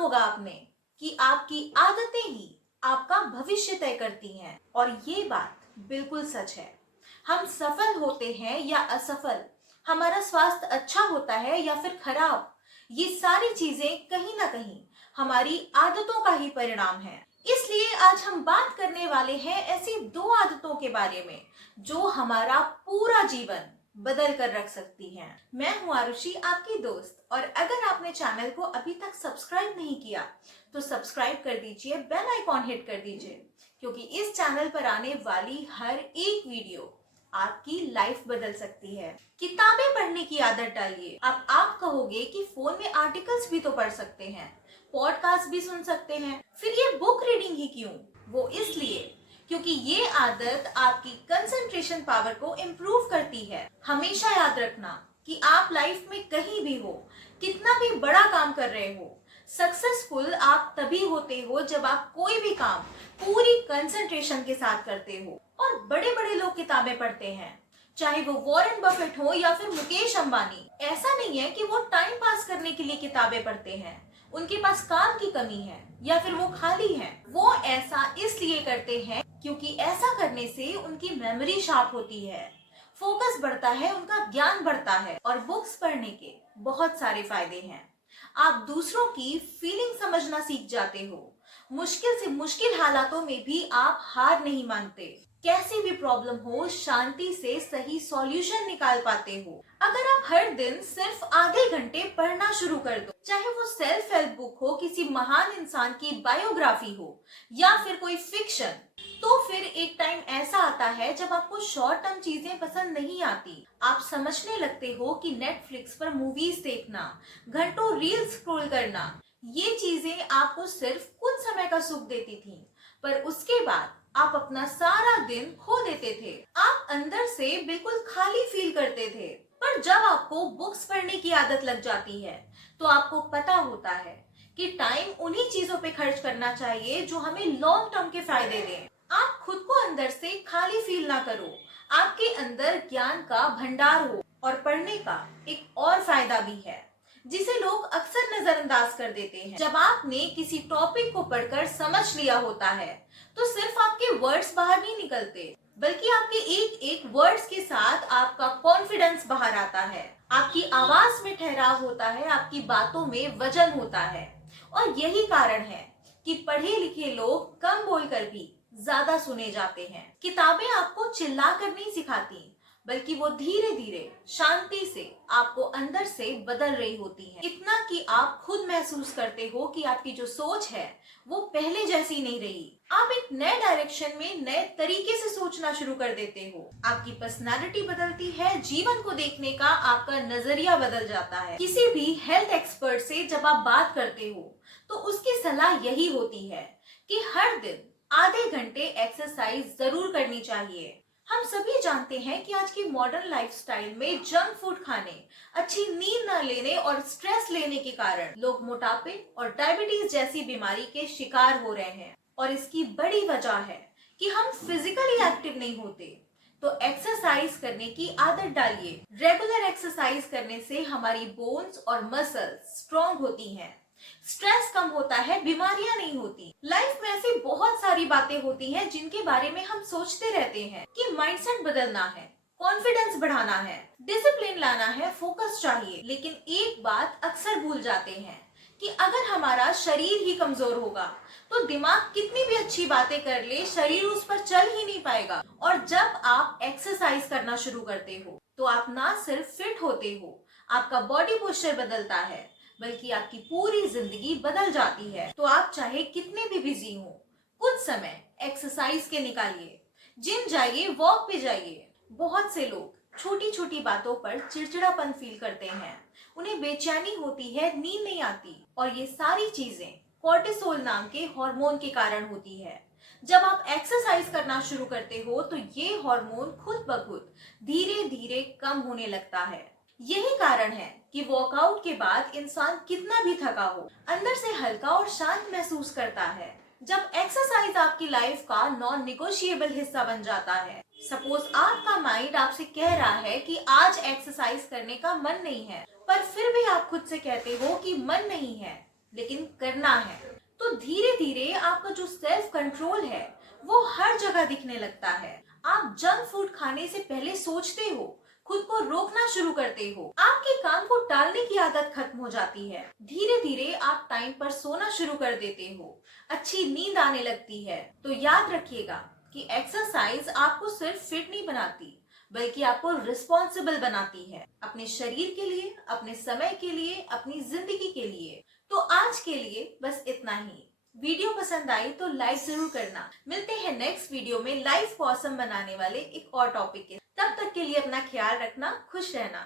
होगा आपने कि आपकी आदतें ही आपका भविष्य तय करती हैं, और ये बात बिल्कुल सच है। हम सफल होते हैं या असफल, हमारा स्वास्थ्य अच्छा होता है या फिर खराब, ये सारी चीजें कहीं ना कहीं हमारी आदतों का ही परिणाम है। इसलिए आज हम बात करने वाले हैं ऐसी दो आदतों के बारे में जो हमारा पूरा जीवन बदल कर रख सकती हैं। मैं हूं आरुषि, आपकी दोस्त, और अगर आपने चैनल को अभी तक सब्सक्राइब नहीं किया तो सब्सक्राइब कर दीजिए, बेल आइकॉन हिट कर दीजिए, क्योंकि इस चैनल पर आने वाली हर एक वीडियो आपकी लाइफ बदल सकती है। किताबें पढ़ने की आदत डालिए। अब आप कहोगे कि फोन में आर्टिकल्स भी तो पढ़ सकते हैं, पॉडकास्ट भी सुन सकते हैं, फिर ये बुक रीडिंग ही क्यों? वो इसलिए क्योंकि ये आदत आपकी कंसंट्रेशन पावर को इम्प्रूव करती है। हमेशा याद रखना कि आप लाइफ में कहीं भी हो, कितना भी बड़ा काम कर रहे हो, सक्सेसफुल आप तभी होते हो जब आप कोई भी काम पूरी कंसंट्रेशन के साथ करते हो। और बड़े बड़े लोग किताबें पढ़ते हैं, चाहे वो वॉरेन बफेट हो या फिर मुकेश अंबानी। ऐसा नहीं है कि वो टाइम पास करने के लिए किताबें पढ़ते हैं, उनके पास काम की कमी है या फिर वो खाली हैं। वो ऐसा इसलिए करते हैं क्योंकि ऐसा करने से उनकी मेमोरी शार्प होती है, फोकस बढ़ता है, उनका ज्ञान बढ़ता है। और बुक्स पढ़ने के बहुत सारे फायदे हैं। आप दूसरों की फीलिंग समझना सीख जाते हो, मुश्किल से मुश्किल हालातों में भी आप हार नहीं मानते, कैसी भी प्रॉब्लम हो शांति से सही सॉल्यूशन निकाल पाते हो। अगर आप हर दिन सिर्फ आधे घंटे पढ़ना शुरू कर दो, चाहे वो सेल्फ हेल्प बुक हो, किसी महान इंसान की बायोग्राफी हो या फिर कोई फिक्शन, तो फिर एक टाइम ऐसा आता है जब आपको शॉर्ट टर्म चीजें पसंद नहीं आती। आप समझने लगते हो कि नेटफ्लिक्स पर मूवीज देखना, घंटों रील्स स्क्रॉल करना, ये चीजें आपको सिर्फ कुछ समय का सुख देती थी, पर उसके बाद आप अपना सारा दिन खो देते थे। आप अंदर से बिल्कुल खाली फील करते थे। पर जब आपको बुक्स पढ़ने की आदत लग जाती है तो आपको पता होता है कि टाइम उन्हीं चीजों पे खर्च करना चाहिए जो हमें लॉन्ग टर्म के फायदे दें। आप खुद को अंदर से खाली फील ना करो, आपके अंदर ज्ञान का भंडार हो। और पढ़ने का एक और फायदा भी है जिसे लोग अक्सर नजरअंदाज कर देते हैं। जब आपने किसी टॉपिक को पढ़कर समझ लिया होता है तो सिर्फ आपके वर्ड्स बाहर नहीं निकलते, बल्कि आपके एक एक वर्ड्स के साथ आपका कॉन्फिडेंस बाहर आता है, आपकी आवाज में ठहराव होता है, आपकी बातों में वजन होता है। और यही कारण है कि पढ़े लिखे लोग कम बोलकर भी ज्यादा सुने जाते हैं। किताबें आपको चिल्लाकर नहीं सिखाती, बल्कि वो धीरे धीरे शांति से आपको अंदर से बदल रही होती हैं। इतना कि आप खुद महसूस करते हो कि आपकी जो सोच है वो पहले जैसी नहीं रही। आप एक नए डायरेक्शन में नए तरीके से सोचना शुरू कर देते हो। आपकी पर्सनालिटी बदलती है, जीवन को देखने का आपका नजरिया बदल जाता है। किसी भी हेल्थ एक्सपर्ट से जब आप बात करते हो तो उसकी सलाह यही होती है कि हर दिन आधे घंटे एक्सरसाइज जरूर करनी चाहिए। हम सभी जानते हैं कि आज की मॉडर्न लाइफस्टाइल में जंक फूड खाने, अच्छी नींद न लेने और स्ट्रेस लेने के कारण लोग मोटापे और डायबिटीज जैसी बीमारी के शिकार हो रहे हैं। और इसकी बड़ी वजह है कि हम फिजिकली एक्टिव नहीं होते। तो एक्सरसाइज करने की आदत डालिए। रेगुलर एक्सरसाइज करने से हमारी बोन्स और मसल्स स्ट्रॉन्ग होती हैं, स्ट्रेस कम होता है, बीमारियां नहीं होती। लाइफ में ऐसी बहुत सारी बातें होती हैं जिनके बारे में हम सोचते रहते हैं कि माइंडसेट बदलना है, कॉन्फिडेंस बढ़ाना है, डिसिप्लिन लाना है, फोकस चाहिए। लेकिन एक बात अक्सर भूल जाते हैं कि अगर हमारा शरीर ही कमजोर होगा तो दिमाग कितनी भी अच्छी बातें कर ले, शरीर उस पर चल ही नहीं पाएगा। और जब आप एक्सरसाइज करना शुरू करते हो तो आप ना सिर्फ फिट होते हो, आपका बॉडी पोस्चर बदलता है, बल्कि आपकी पूरी जिंदगी बदल जाती है। तो आप चाहे कितने भी बिजी हो, कुछ समय एक्सरसाइज के निकालिए, जिम जाइए, वॉक पे जाइए। बहुत से लोग छोटी छोटी बातों पर चिड़चिड़ापन फील करते हैं, उन्हें बेचैनी होती है, नींद नहीं आती, और ये सारी चीजें कोर्टिसोल नाम के हार्मोन के कारण होती है। जब आप एक्सरसाइज करना शुरू करते हो तो ये हार्मोन खुद ब खुद धीरे धीरे कम होने लगता है। यही कारण है कि वर्कआउट के बाद इंसान कितना भी थका हो, अंदर से हल्का और शांत महसूस करता है। जब एक्सरसाइज आपकी लाइफ का नॉन निगोशिएबल हिस्सा बन जाता है, सपोज आपका माइंड आपसे कह रहा है कि आज एक्सरसाइज करने का मन नहीं है, पर फिर भी आप खुद से कहते हो कि मन नहीं है, लेकिन करना है। तो धीरे धीरे आपका जो सेल्फ कंट्रोल है वो हर जगह दिखने लगता है। आप जंक फूड खाने से पहले सोचते हो, खुद को रोकना शुरू करते हो, आपके काम को टालने की आदत खत्म हो जाती है। धीरे धीरे आप टाइम पर सोना शुरू कर देते हो, अच्छी नींद आने लगती है। तो याद रखिएगा कि एक्सरसाइज आपको सिर्फ फिट नहीं बनाती, बल्कि आपको रिस्पॉन्सिबल बनाती है, अपने शरीर के लिए, अपने समय के लिए, अपनी जिंदगी के लिए। तो आज के लिए बस इतना ही। वीडियो पसंद आई तो लाइक जरूर करना। मिलते हैं नेक्स्ट वीडियो में लाइफ को ऑसम बनाने वाले एक और टॉपिक के। तब तक के लिए अपना ख्याल रखना, खुश रहना।